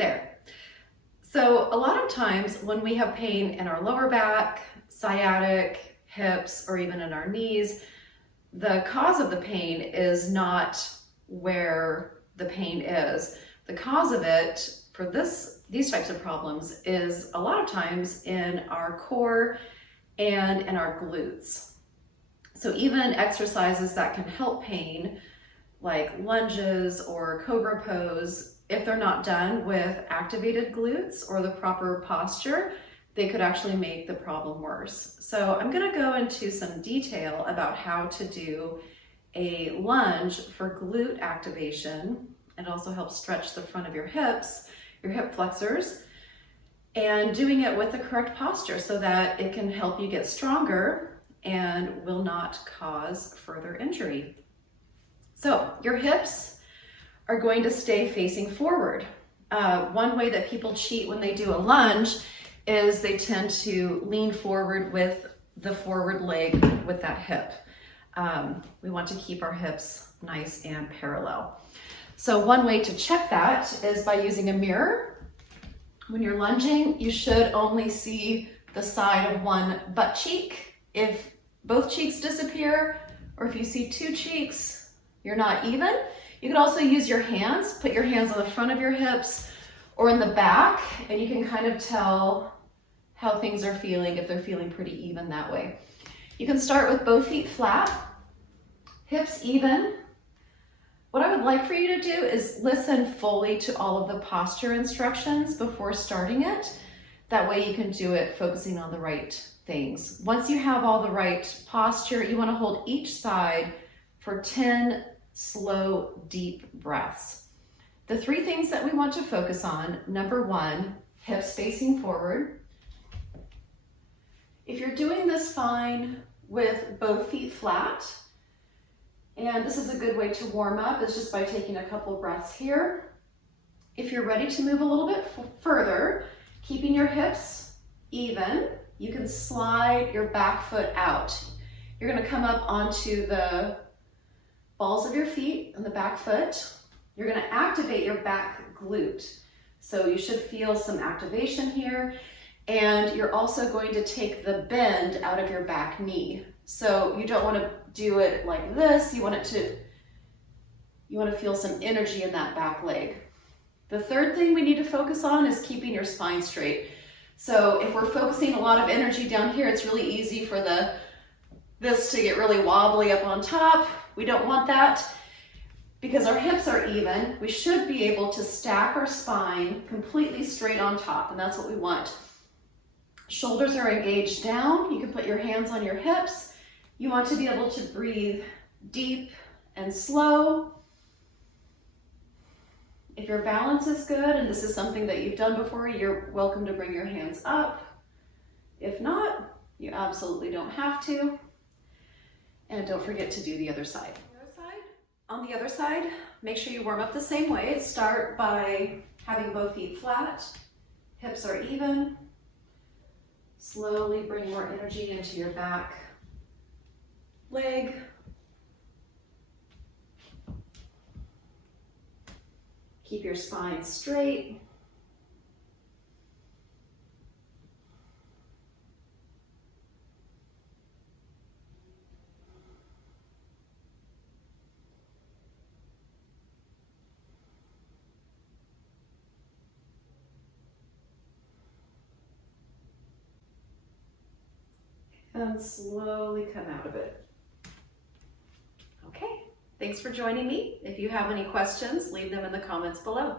there. So a lot of times when we have pain in our lower back, sciatic, hips, or even in our knees, the cause of the pain is not where the pain is. The cause of it for these types of problems is a lot of times in our core and in our glutes. So even exercises that can help pain, like lunges or cobra pose, if they're not done with activated glutes or the proper posture, they could actually make the problem worse. So I'm going to go into some detail about how to do a lunge for glute activation. It also helps stretch the front of your hips, your hip flexors, and doing it with the correct posture so that it can help you get stronger and will not cause further injury. So your hips are going to stay facing forward. One way that people cheat when they do a lunge is they tend to lean forward with the forward leg with that hip. We want to keep our hips nice and parallel. So one way to check that is by using a mirror. When you're lunging, you should only see the side of one butt cheek. If both cheeks disappear, or if you see two cheeks, you're not even. You can also use your hands, put your hands on the front of your hips or in the back, and you can kind of tell how things are feeling, if they're feeling pretty even that way. You can start with both feet flat, hips even. What I would like for you to do is listen fully to all of the posture instructions before starting it. That way you can do it focusing on the right things. Once you have all the right posture, you want to hold each side for 10 slow, deep breaths. The three things that we want to focus on: number one, hips facing forward. If you're doing this fine with both feet flat, and this is a good way to warm up, is just by taking a couple breaths here. If you're ready to move a little bit further, keeping your hips even, you can slide your back foot out. You're going to come up onto the balls of your feet and the back foot. You're going to activate your back glute. So you should feel some activation here. And you're also going to take the bend out of your back knee. So you don't want to do it like this. You want to feel some energy in that back leg. The third thing we need to focus on is keeping your spine straight. So if we're focusing a lot of energy down here, it's really easy for this to get really wobbly up on top. We don't want that. Because our hips are even, we should be able to stack our spine completely straight on top, and that's what we want. Shoulders are engaged down. You can put your hands on your hips. You want to be able to breathe deep and slow. If your balance is good, and this is something that you've done before, you're welcome to bring your hands up. If not, you absolutely don't have to. And don't forget to do the other side. On the other side, make sure you warm up the same way. Start by having both feet flat, hips are even. Slowly bring more energy into your back leg. Keep your spine straight. And slowly come out of it. Okay, thanks for joining me. If you have any questions, leave them in the comments below.